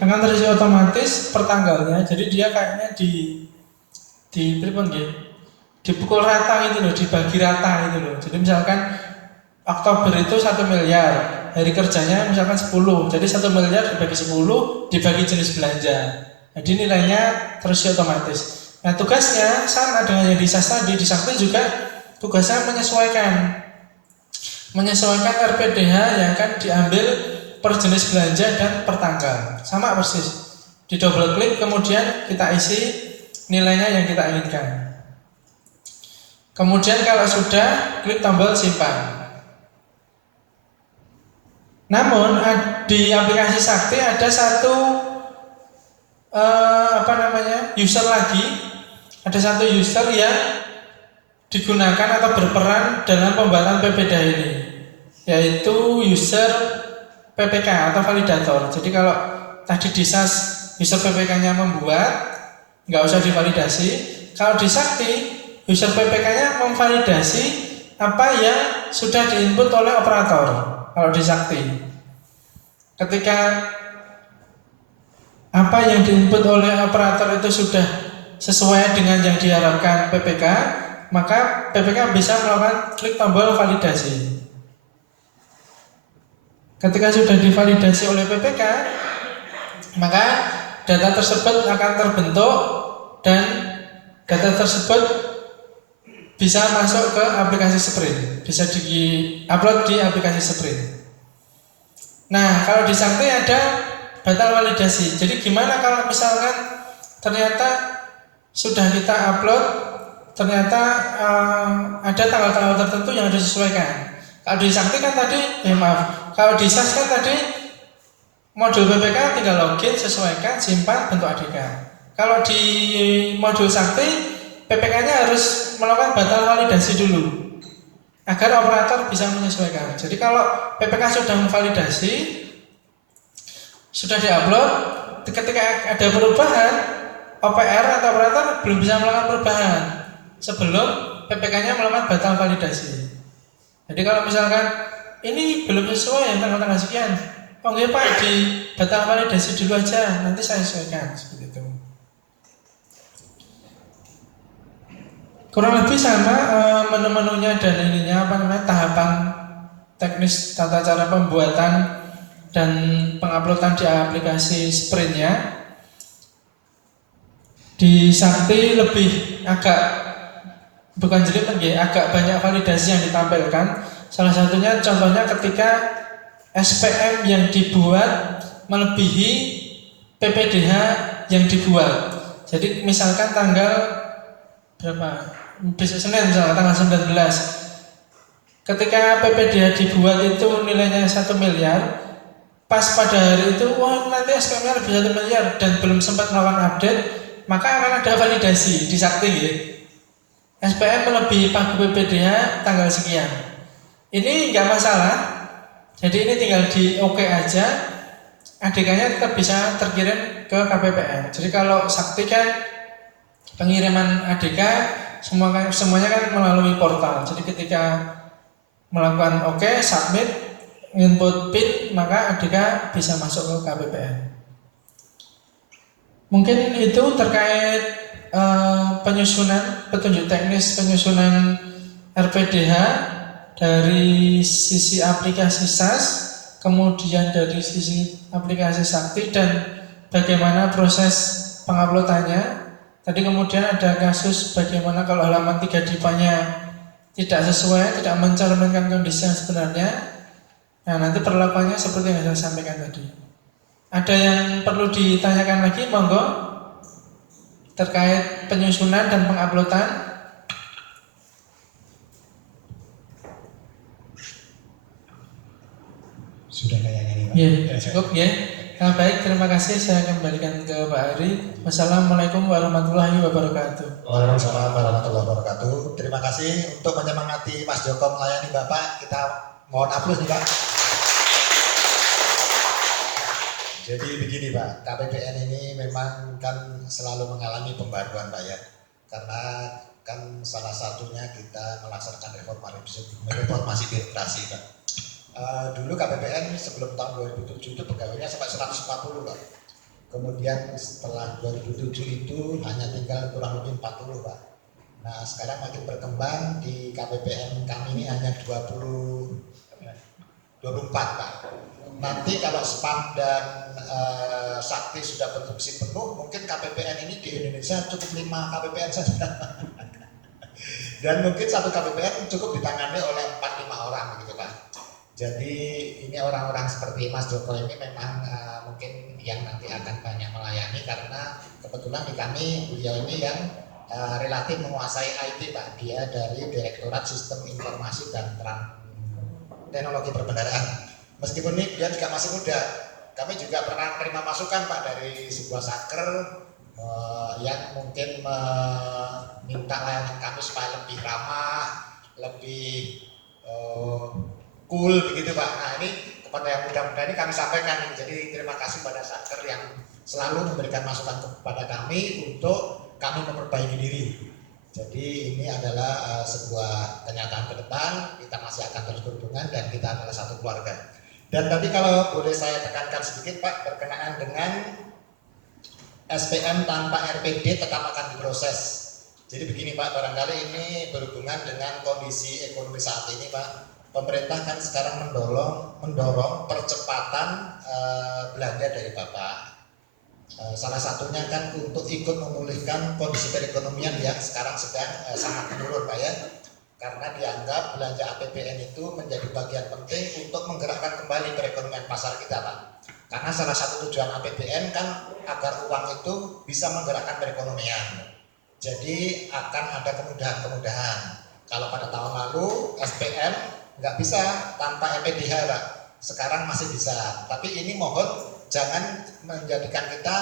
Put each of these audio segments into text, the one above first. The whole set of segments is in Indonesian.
akan terisi otomatis per tanggalnya. Jadi dia kayaknya dipukul rata gitu loh, dibagi rata gitu loh. Jadi misalkan Oktober itu 1 miliar, hari kerjanya misalkan 10, jadi 1 miliar dibagi 10, dibagi jenis belanja. Jadi nilainya terus otomatis. Nah tugasnya sama dengan yang di SAS tadi, di Sakti juga tugasnya menyesuaikan RPDH yang akan diambil per jenis belanja dan per tanggal. Sama persis. Di double klik kemudian kita isi nilainya yang kita inginkan. Kemudian kalau sudah, klik tombol simpan. Namun di aplikasi Sakti ada satu user lagi, ada satu user yang digunakan atau berperan dalam pembuatan PPDH ini, yaitu user PPK atau validator. Jadi kalau tadi di SAS user PPK-nya membuat, nggak usah divalidasi. Kalau di Sakti user PPK-nya memvalidasi apa yang sudah diinput oleh operator. Kalau di Sakti, ketika apa yang diinput oleh operator itu sudah sesuai dengan yang diharapkan PPK, maka PPK bisa melakukan klik tombol validasi. Ketika sudah divalidasi oleh PPK, maka data tersebut akan terbentuk dan data tersebut bisa masuk ke aplikasi Sprint, bisa di-upload di aplikasi Sprint. Nah, kalau di Sakti ada batal validasi. Jadi gimana kalau misalkan ternyata sudah kita upload, ternyata ada tanggal-tanggal tertentu yang harus disesuaikan. Kalau di Sakti kan tadi, kalau di SAS kan tadi modul PPK tinggal login, sesuaikan, simpan, bentuk ADK. Kalau di modul Sakti, PPK-nya harus melakukan batal validasi dulu agar operator bisa menyesuaikan. Jadi kalau PPK sudah memvalidasi, sudah diupload, ketika ada perubahan, OPR atau operator belum bisa melakukan perubahan sebelum PPK-nya melakukan batal validasi. Jadi kalau misalkan ini belum sesuai yang tanggal-tanggal sekian, oh iya Pak, di batal validasi dulu aja, nanti saya sesuaikan, seperti itu. Kurang lebih sama menu-menunya dan tahapan teknis tata cara pembuatan dan penguploadan di aplikasi Sprint-nya. Di Sakti lebih agak banyak validasi yang ditampilkan. Salah satunya contohnya ketika SPM yang dibuat melebihi PPDH yang dibuat. Jadi misalkan tanggal berapa? Besok Senin misalnya tanggal 19. Ketika PPDH dibuat itu nilainya 1 miliar, pas pada hari itu, wah nanti SPM-nya lebih 1 miliar dan belum sempat melakukan update, maka akan ada validasi di Sakti ya. SPM melebihi pagu PPDH tanggal sekian. Ini nggak masalah, jadi ini tinggal di OK aja, ADK-nya tetap bisa terkirim ke KPPN. Jadi kalau Sakti kan pengiriman ADK semuanya kan melalui portal. Jadi ketika melakukan OK, submit, input PIN, maka ADK bisa masuk ke KPPN. Mungkin itu terkait petunjuk teknis penyusunan RPDH dari sisi aplikasi SAS, kemudian dari sisi aplikasi Sakti dan bagaimana proses penguploadannya. Tadi kemudian ada kasus bagaimana kalau halaman 3 DIPA-nya tidak sesuai, tidak mencerminkan kondisi yang sebenarnya. Nah, nanti perlakuannya seperti yang saya sampaikan tadi. Ada yang perlu ditanyakan lagi, monggo, terkait penyusunan dan penguploadan? Sudah kayaknya ini Pak. Ya, cukup ya. Nah, baik, terima kasih. Saya kembalikan ke Pak Ari. Wassalamualaikum warahmatullahi wabarakatuh. Waalaikumsalam warahmatullahi wabarakatuh. Terima kasih untuk menyemangati Mas Joko melayani Bapak. Kita mohon aplaus nih Pak. Jadi begini Pak, KPPN ini memang kan selalu mengalami pembaruan Pak ya. Karena kan salah satunya kita melaksanakan reformasi birokrasi Pak. Dulu KPPN sebelum tahun 2007 itu pegawainya sampai 140 Pak. Kemudian setelah 2007 itu hanya tinggal kurang lebih 40 Pak. Nah sekarang makin berkembang, di KPPN kami ini hanya 24 Pak. Nanti kalau SPAM dan Sakti sudah berfungsi penuh, mungkin KPPN ini di Indonesia cukup 5 KPPN saja. Dan mungkin satu KPPN cukup ditangani oleh 4-5 orang gitu Pak. Jadi ini orang-orang seperti Mas Joko ini memang mungkin yang nanti akan banyak melayani, karena kebetulan di kami beliau ini yang relatif menguasai IT Pak. Dia dari Direktorat Sistem Informasi dan Teknologi Perbendaharaan. Meskipun ini dia juga masih muda, kami juga pernah menerima masukan Pak dari sebuah saker yang mungkin meminta layanan kami supaya lebih ramah, lebih cool begitu Pak. Nah ini kepada yang muda-muda ini kami sampaikan. Jadi terima kasih pada saker yang selalu memberikan masukan kepada kami untuk kami memperbaiki diri. Jadi ini adalah sebuah kenyataan ke depan, kita masih akan terus berhubungan dan kita adalah satu keluarga. Dan tadi kalau boleh saya tekankan sedikit Pak, berkenaan dengan SPM tanpa RPD tetap akan diproses. Jadi begini Pak, barangkali ini berhubungan dengan kondisi ekonomi saat ini Pak. Pemerintah kan sekarang mendorong percepatan belanja dari Bapak. Salah satunya kan untuk ikut memulihkan kondisi perekonomian yang sekarang sedang sangat menurun Pak ya. Karena dianggap belanja APBN itu menjadi bagian penting untuk menggerakkan kembali perekonomian pasar kita Pak. Karena salah satu tujuan APBN kan agar uang itu bisa menggerakkan perekonomian. Jadi akan ada kemudahan-kemudahan. Kalau pada tahun lalu SPM nggak bisa tanpa EPDH Pak. Sekarang masih bisa. Tapi ini mohon jangan menjadikan kita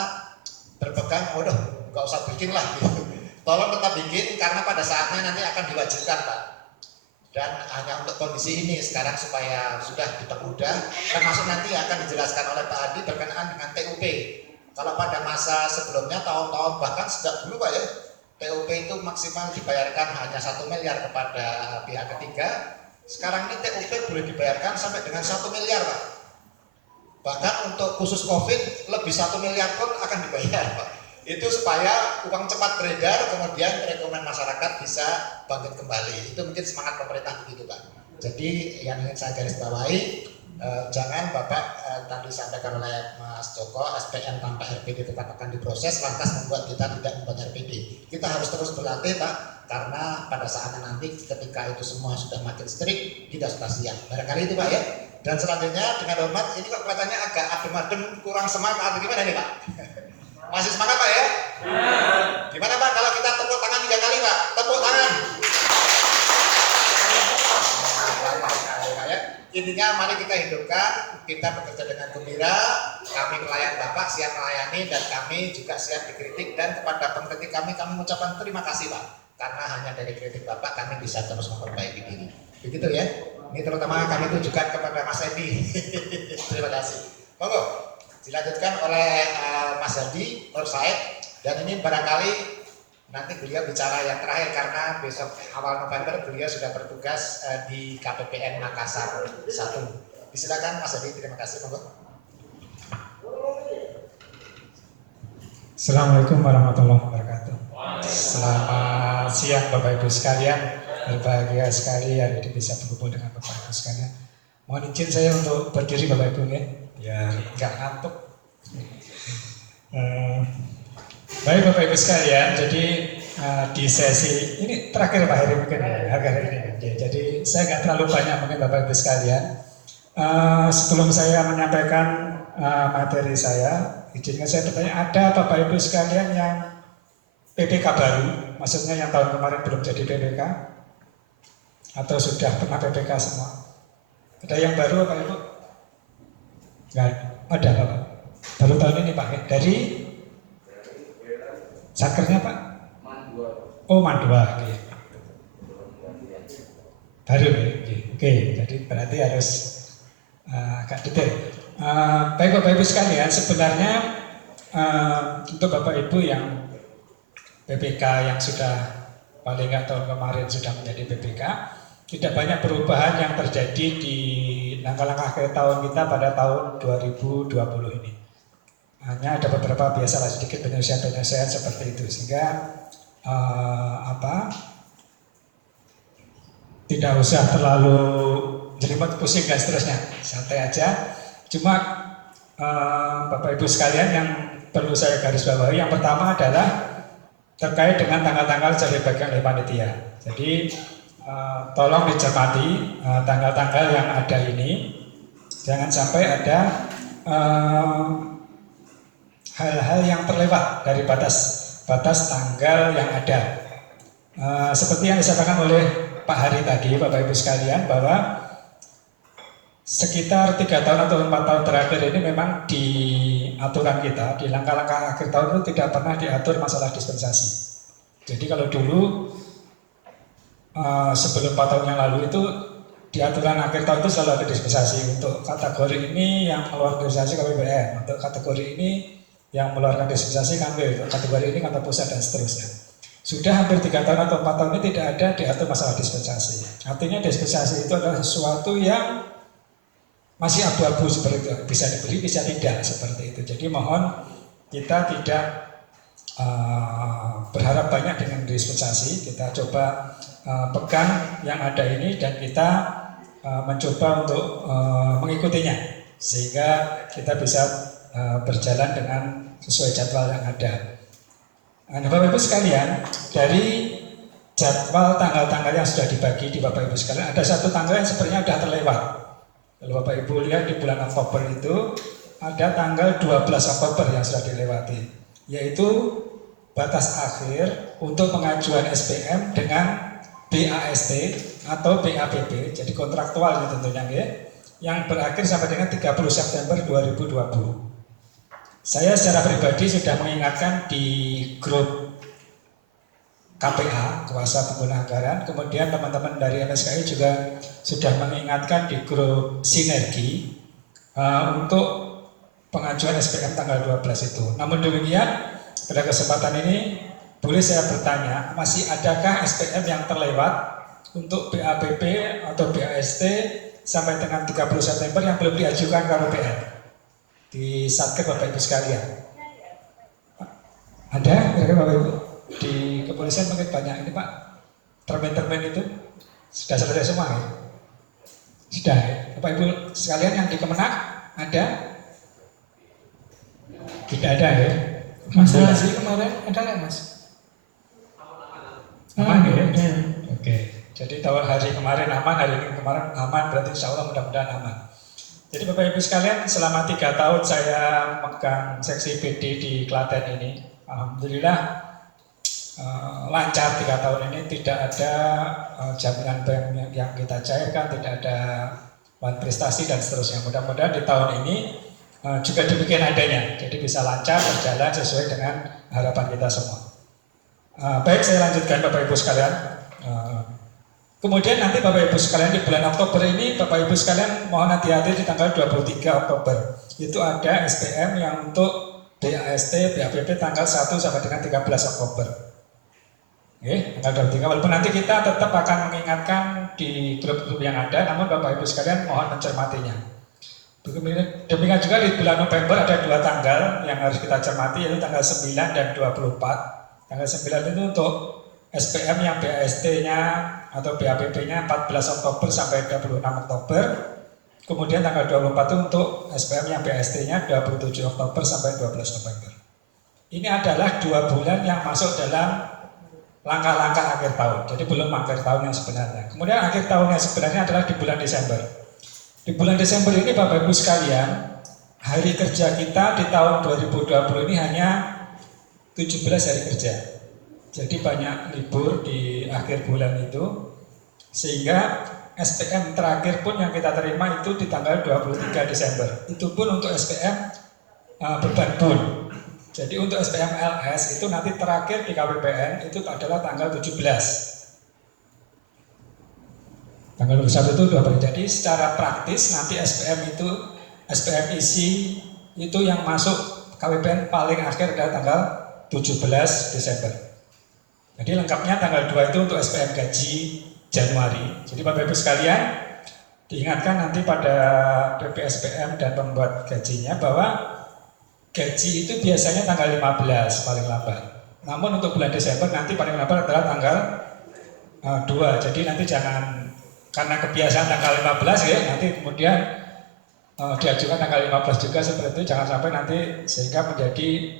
berpegang, waduh nggak usah bikin lah gitu. Tolong tetap bikin, karena pada saatnya nanti akan diwajibkan Pak. Dan hanya untuk kondisi ini sekarang supaya sudah dipermudah, termasuk nanti akan dijelaskan oleh Pak Adi berkenaan dengan TUP. Kalau pada masa sebelumnya tahun-tahun bahkan sejak dulu Pak ya, TUP itu maksimal dibayarkan hanya 1 miliar kepada pihak ketiga. Sekarang ini TUP boleh dibayarkan sampai dengan 1 miliar Pak. Bahkan untuk khusus COVID lebih 1 miliar pun akan dibayar Pak. Itu supaya uang cepat beredar, kemudian perekonomian masyarakat bisa bangkit kembali. Itu mungkin semangat pemerintah begitu Pak. Jadi yang ingin saya garis bawahi, jangan Bapak tadi disampaikan oleh Mas Joko, SPM tanpa RPD tetap akan diproses, lantas membuat kita tidak membuat RPD. Kita harus terus berlatih Pak, karena pada saatnya nanti ketika itu semua sudah makin strict, kita sudah siap. Barangkali itu Pak ya. Dan selanjutnya dengan hormat, ini kok kelihatannya agak adem-adem, kurang semangat atau gimana nih Pak? Masih semangat Pak ya? Gimana Pak kalau kita tepuk tangan 3 kali Pak? Tepuk tangan. Intinya mari kita hidupkan, kita bekerja dengan gembira, kami pelayan Bapak siap melayani dan kami juga siap dikritik, dan kepada pengkritik kami mengucapkan terima kasih Pak, karena hanya dari kritik Bapak kami bisa terus memperbaiki diri. Begitu ya. Ini terutama kami tujukan kepada Mas Edi. Terima kasih. Monggo dilanjutkan oleh Mas Hadi Nur Said, dan ini barangkali nanti beliau bicara yang terakhir karena besok awal November beliau sudah bertugas di KPPN Makassar 1. Silakan Mas Hadi, terima kasih. Monggo. Assalamualaikum warahmatullahi wabarakatuh. Selamat siang Bapak Ibu sekalian. Berbahagia sekali hari ini bisa berkumpul dengan Bapak Ibu sekalian. Mohon izin saya untuk berdiri Bapak Ibu ya, biar nggak ngantuk. Baik Bapak Ibu sekalian, jadi di sesi ini terakhir Pak Heri mungkin ya, hari ini. Ya, jadi saya nggak terlalu banyak mungkin Bapak Ibu sekalian. Sebelum saya menyampaikan materi saya, izinnya saya bertanya, ada Bapak Ibu sekalian yang PPK baru, maksudnya yang tahun kemarin belum jadi PPK, atau sudah pernah PPK semua? Ada yang baru Bapak Ibu? Nggak ada Bapak. Baru tahun ini Pak. Dari sakernya Pak? Oh Mandua. Okay. Baru ya. Oke, jadi berarti harus agak detail. Baik Bapak Ibu sekalian, sebenarnya untuk Bapak Ibu yang PPK yang sudah paling nggak tahun kemarin sudah menjadi PPK, tidak banyak perubahan yang terjadi di langkah-langkah akhir tahun kita pada tahun 2020 ini. hanya ada beberapa biasalah sedikit penyelesaian seperti itu, sehingga tidak usah terlalu jelimet, pusing dan seterusnya, santai aja. Cuma Bapak Ibu sekalian yang perlu saya garis bawahi, yang pertama adalah terkait dengan tanggal-tanggal yang dibagikan oleh panitia. Jadi tolong dicermati tanggal-tanggal yang ada ini, jangan sampai ada hal-hal yang terlewat dari batas tanggal yang ada. Seperti yang disampaikan oleh Pak Hari tadi, Bapak Ibu sekalian, bahwa sekitar 3 tahun atau 4 tahun terakhir ini memang di aturan kita, di langkah-langkah akhir tahun itu tidak pernah diatur masalah dispensasi. Jadi kalau dulu sebelum 4 tahun yang lalu itu di aturan akhir tahun itu selalu ada dispensasi. Untuk kategori ini yang mengeluarkan dispensasi KPPN, untuk kategori ini yang mengeluarkan dispensasi KW, untuk kategori ini kantor pusat dan seterusnya. Sudah hampir 3 tahun atau 4 tahun ini tidak ada diatur masalah dispensasi. Artinya dispensasi itu adalah sesuatu yang masih abu-abu seperti itu, bisa dibeli, bisa tidak, seperti itu. Jadi mohon kita tidak berharap banyak dengan dispensasi, kita coba pegang yang ada ini dan kita mencoba untuk mengikutinya sehingga kita bisa berjalan dengan sesuai jadwal yang ada. Nah, Bapak Ibu sekalian, dari jadwal tanggal-tanggal yang sudah dibagi di Bapak Ibu sekalian, ada satu tanggal yang sebenarnya sudah terlewat. Kalau Bapak Ibu lihat di bulan Oktober itu ada tanggal 12 Oktober yang sudah dilewati, yaitu batas akhir untuk pengajuan SPM dengan BAST atau BAPP, jadi kontraktual ini tentunya ya, yang berakhir sampai dengan 30 September 2020. Saya secara pribadi sudah mengingatkan di grup KPA, kuasa pengguna anggaran, kemudian teman-teman dari MSKI juga sudah mengingatkan di grup Sinergi untuk pengajuan SPM tanggal 12 itu. Namun demikian, pada kesempatan ini boleh saya bertanya, masih adakah SPM yang terlewat untuk BAPP atau BAST sampai dengan 30 September yang belum diajukan ke KPPN di Satker Bapak Ibu sekalian? Ada kira-kira Bapak Ibu? Di kepolisian mungkin banyak ini Pak, termen-termen itu sudah selesai semua ya? Sudah ya? Bapak Ibu sekalian yang di Kemenak ada? Tidak ada ya? Mas Razi kemarin ada nggak Mas? Aman ya? Ada. Oke, jadi tahun hari kemarin aman, hari ini kemarin aman, berarti insya Allah mudah-mudahan aman. Jadi Bapak Ibu sekalian, selama 3 tahun saya megang seksi PD di Klaten ini, alhamdulillah lancar 3 tahun ini, tidak ada jaminan bank yang kita cairkan, tidak ada bahan prestasi dan seterusnya. Mudah-mudahan di tahun ini juga demikian adanya, jadi bisa lancar berjalan sesuai dengan harapan kita semua. Baik, saya lanjutkan Bapak Ibu sekalian. Kemudian nanti Bapak Ibu sekalian di bulan Oktober ini, Bapak Ibu sekalian mohon hati-hati di tanggal 23 Oktober. Itu ada SPM yang untuk BAST, BAPP tanggal 1 sampai dengan 13 Oktober. Oke, tanggal 23, walaupun nanti kita tetap akan mengingatkan di grup-grup yang ada, namun Bapak Ibu sekalian mohon mencermatinya. Demikian juga di bulan November ada 2 tanggal yang harus kita cermati, yaitu tanggal 9 dan 24. Tanggal 9 itu untuk SPM yang BAST-nya atau BAPP-nya 14 Oktober sampai 26 Oktober. Kemudian tanggal 24 itu untuk SPM yang BAST-nya 27 Oktober sampai 12 November. Ini adalah 2 bulan yang masuk dalam langkah-langkah akhir tahun, jadi belum akhir tahun yang sebenarnya. Kemudian akhir tahun yang sebenarnya adalah di bulan Desember. Di bulan Desember ini Bapak Ibu sekalian, hari kerja kita di tahun 2020 ini hanya 17 hari kerja. Jadi banyak libur di akhir bulan itu, sehingga SPM terakhir pun yang kita terima itu di tanggal 23 Desember. Itu pun untuk SPM beban bun. Jadi untuk SPM LS itu nanti terakhir di KPPN itu adalah tanggal 17. Tanggal 21 itu 12. Jadi secara praktis nanti SPM itu, SPM isi itu yang masuk KPPN paling akhir adalah tanggal 17 Desember. Jadi lengkapnya tanggal 2 itu untuk SPM gaji Januari. Jadi Bapak Ibu sekalian, diingatkan nanti pada PPSPM dan pembuat gajinya bahwa gaji itu biasanya tanggal 15 paling lambat. Namun untuk bulan Desember nanti paling lambat adalah tanggal 2. Jadi nanti jangan karena kebiasaan tanggal 15 ya, nanti kemudian diajukan tanggal 15 juga seperti itu, jangan sampai nanti sehingga menjadi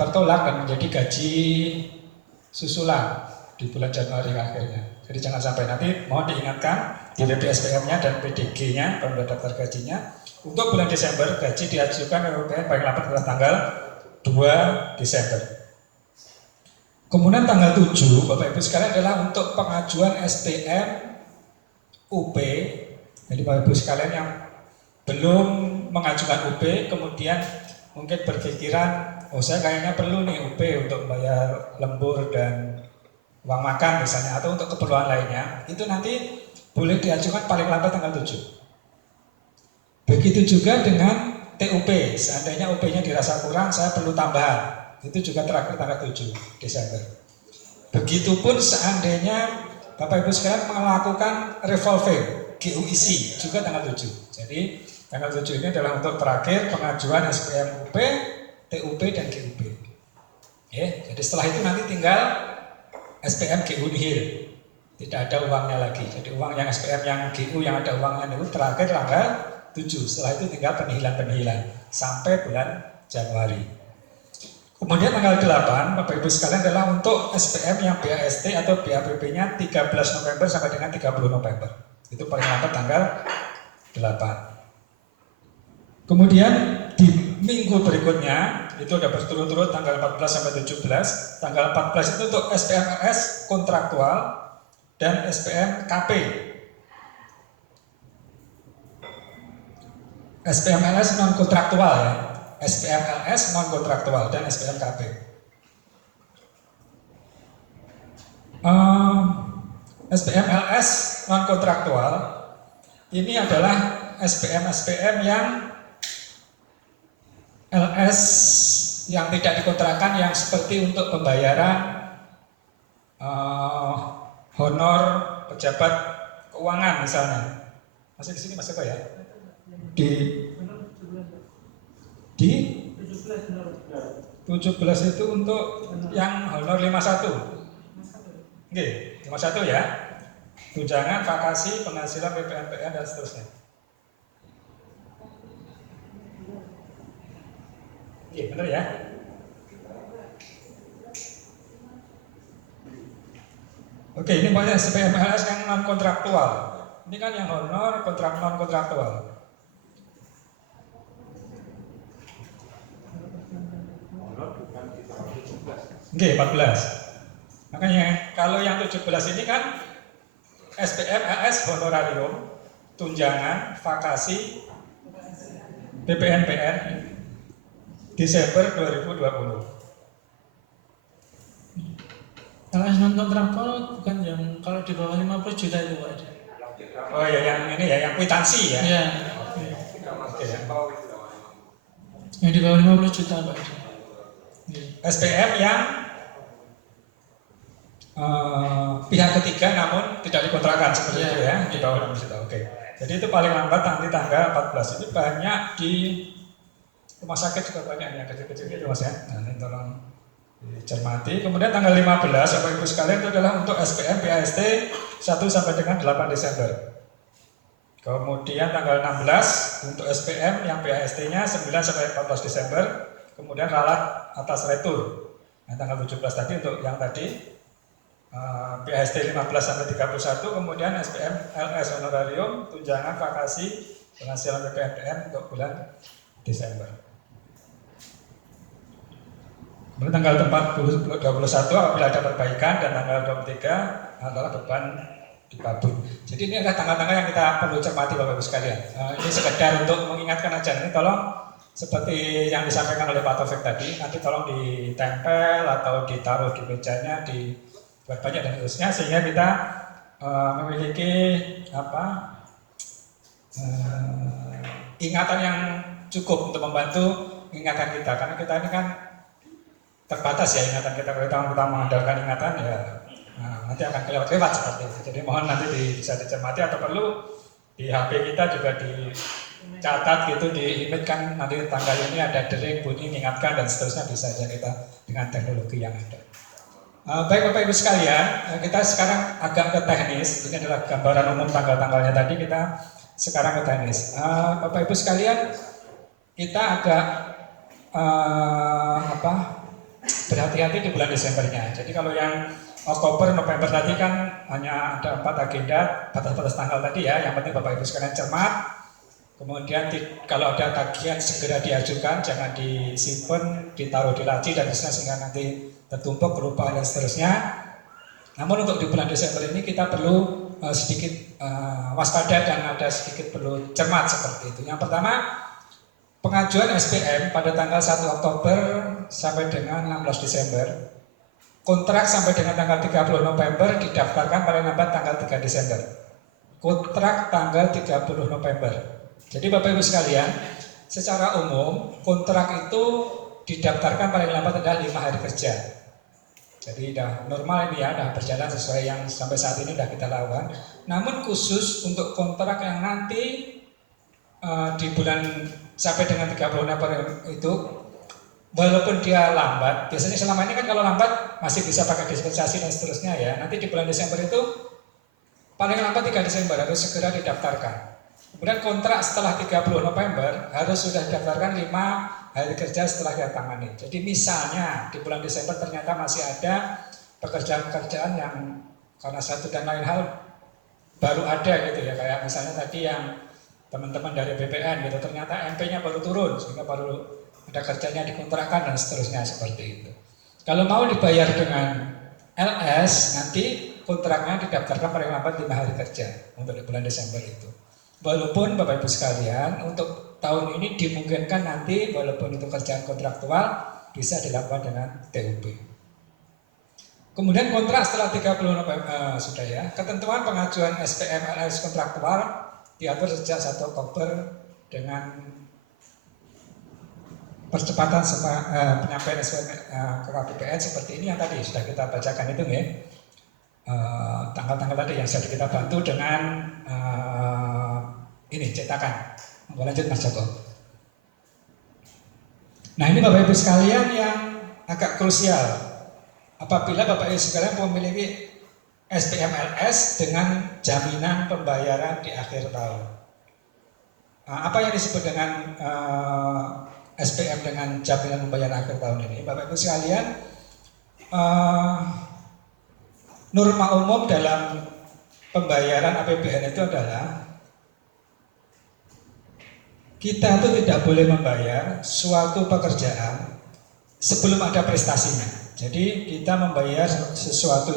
tertolak dan menjadi gaji susulan di bulan Januari akhirnya. Jadi jangan sampai, nanti mohon diingatkan di BPSPM-nya dan PDG-nya, pembuat daftar gajinya, untuk bulan Desember gaji diajukan ke BPN paling lambat adalah tanggal 2 Desember. Kemudian tanggal 7, Bapak Ibu sekalian, adalah untuk pengajuan SPM UP. Jadi Bapak Ibu sekalian yang belum mengajukan UP, kemudian mungkin berpikiran, oh saya kayaknya perlu nih UP untuk bayar lembur dan uang makan misalnya, atau untuk keperluan lainnya, itu nanti boleh diajukan paling lambat tanggal 7. Begitu juga dengan TUP, seandainya UP-nya dirasa kurang, saya perlu tambahan, itu juga terakhir tanggal 7 Desember. Begitupun seandainya Bapak Ibu sekalian melakukan revolving, GUIC, juga tanggal 7. Jadi tanggal 7 ini adalah untuk terakhir pengajuan SPM UP, TUP, dan GUP. Jadi setelah itu nanti tinggal SPM GU nihil, tidak ada uangnya lagi. Jadi uang yang SPM yang GU yang ada uangnya itu terakhir tanggal 7. Setelah itu tinggal penihilan sampai bulan Januari. Kemudian tanggal 8, Bapak Ibu sekalian, adalah untuk SPM yang BAST atau BAPP-nya 13 November sampai dengan 30 November. Itu paling lambat tanggal 8. Kemudian di minggu berikutnya itu udah berturut-turut tanggal 14 sampai 17. Tanggal 14 itu untuk SPM LS kontraktual dan SPM KP. SPM LS non kontraktual ya. SPM LS non kontraktual dan SPM KP. SPM LS non kontraktual ini adalah SPM yang LS yang tidak dikontrakkan, yang seperti untuk pembayaran honor pejabat keuangan misalnya. Masih di sini Mas Eko ya? Di 17 itu untuk yang honor 51. Oke, 51 ya. Tunjangan, vakasi, penghasilan PPNPN dan seterusnya. Oke, benar ya? Oke, ini banyak SPM LS yang non kontraktual. Ini kan yang honor non kontraktual. Oke, 14. Makanya kalau yang 17 ini kan SPM LS honorarium, tunjangan, vakasi, PPNPN Desember 2020. LS non kontraktual bukan yang kalau di bawah 50 juta itu Pak? Oh ya, yang ini ya, yang kwitansi ya? Iya. Oke ya. Yang di bawah 50 juta Pak. SPM yang pihak ketiga namun tidak dikontrakkan seperti itu ya, di bawah 50 juta. Oke. Jadi itu paling lambat nanti tanggal 14. Ini banyak di rumah sakit juga banyak yang kecil-kecil gitu Mas ya. Nah, ini tolong dicermati. Kemudian tanggal 15 Bapak Ibu sekalian itu adalah untuk SPM PAST 1 sampai dengan 8 Desember. Kemudian tanggal 16 untuk SPM yang PAST-nya 9 sampai 14 Desember. Kemudian ralat atas retur. Nah, tanggal 17 tadi untuk yang tadi PAST 15 sampai 31, kemudian SPM LS honorarium, tunjangan, vakasi, penghasilan PPNPN untuk bulan Desember. Kemudian tanggal 21 apabila ada perbaikan, dan tanggal 23 adalah beban dibabut. Jadi ini adalah tanggal-tanggal yang kita perlu cermati Bapak Ibu sekalian. Ini sekedar untuk mengingatkan aja. Ini tolong seperti yang disampaikan oleh Pak Taufik tadi, nanti tolong ditempel atau ditaruh di mejanya, buat banyak dan seterusnya, sehingga kita memiliki ingatan yang cukup untuk membantu mengingatkan kita, karena kita ini kan terbatas ya ingatan kita. Kalau kita mengandalkan ingatan ya nanti akan kelewat seperti itu. Jadi mohon nanti bisa dicermati, atau perlu di HP kita juga catat gitu di email kan nanti tanggal ini ada dering, bunyi, mengingatkan dan seterusnya bisa aja kita dengan teknologi yang ada. Baik Bapak Ibu sekalian, kita sekarang agak ke teknis. Ini adalah gambaran umum tanggal-tanggalnya tadi, kita sekarang ke teknis. Bapak Ibu sekalian, kita agak berhati-hati di bulan Desembernya. Jadi kalau yang Oktober, November tadi kan hanya ada 4 agenda, batas-batas tanggal tadi ya. Yang penting Bapak Ibu sekalian cermat. Kemudian kalau ada tagihan segera diajukan, jangan disimpan, ditaruh di laci dan seterusnya sehingga nanti tertumpuk, kelupaan dan seterusnya. Namun untuk di bulan Desember ini kita perlu sedikit waspada dan ada sedikit perlu cermat seperti itu. Yang pertama, pengajuan SPM pada tanggal 1 Oktober sampai dengan 16 Desember. Kontrak sampai dengan tanggal 30 November didaftarkan paling lambat tanggal 3 Desember. Kontrak tanggal 30 November. Jadi Bapak Ibu sekalian, secara umum kontrak itu didaftarkan paling lambat adalah 5 hari kerja. Jadi sudah normal ini ya, sudah berjalan sesuai yang sampai saat ini sudah kita lakukan. Namun khusus untuk kontrak yang nanti di bulan sampai dengan 30 November itu, walaupun dia lambat, biasanya selama ini kan kalau lambat masih bisa pakai dispensasi dan seterusnya ya. Nanti di bulan Desember itu paling lambat 3 Desember harus segera didaftarkan. Kemudian kontrak setelah 30 November harus sudah didaftarkan 5 hari kerja setelah ditangani. Jadi misalnya di bulan Desember ternyata masih ada pekerjaan-pekerjaan yang karena satu dan lain hal baru ada gitu ya. Kayak misalnya tadi yang teman-teman dari BPN gitu, ternyata MP-nya baru turun sehingga baru ada kerjanya dikontrakkan dan seterusnya seperti itu. Kalau mau dibayar dengan LS, nanti kontraknya didaftarkan paling lambat 5 hari kerja untuk di bulan Desember itu. Walaupun Bapak Ibu sekalian, untuk tahun ini dimungkinkan nanti walaupun itu kerjaan kontraktual bisa dilakukan dengan TUP. Kemudian kontrak setelah 30 November sudah ya. Ketentuan pengajuan SPM LS kontraktual diatur sejak 1 Oktober dengan percepatan penyampaian SPM ke KPPN seperti ini yang tadi sudah kita bacakan itu ya. Tanggal-tanggal tadi yang sudah kita bantu dengan ini cetakan. Lanjut Mas Joko. Nah ini Bapak Ibu sekalian yang agak krusial. Apabila Bapak Ibu sekalian memiliki SPM LS dengan jaminan pembayaran di akhir tahun. Apa yang disebut dengan SPM dengan jaminan pembayaran akhir tahun ini? Bapak Ibu sekalian, norma umum dalam pembayaran APBN itu adalah kita itu tidak boleh membayar suatu pekerjaan sebelum ada prestasinya. Jadi kita membayar sesuatu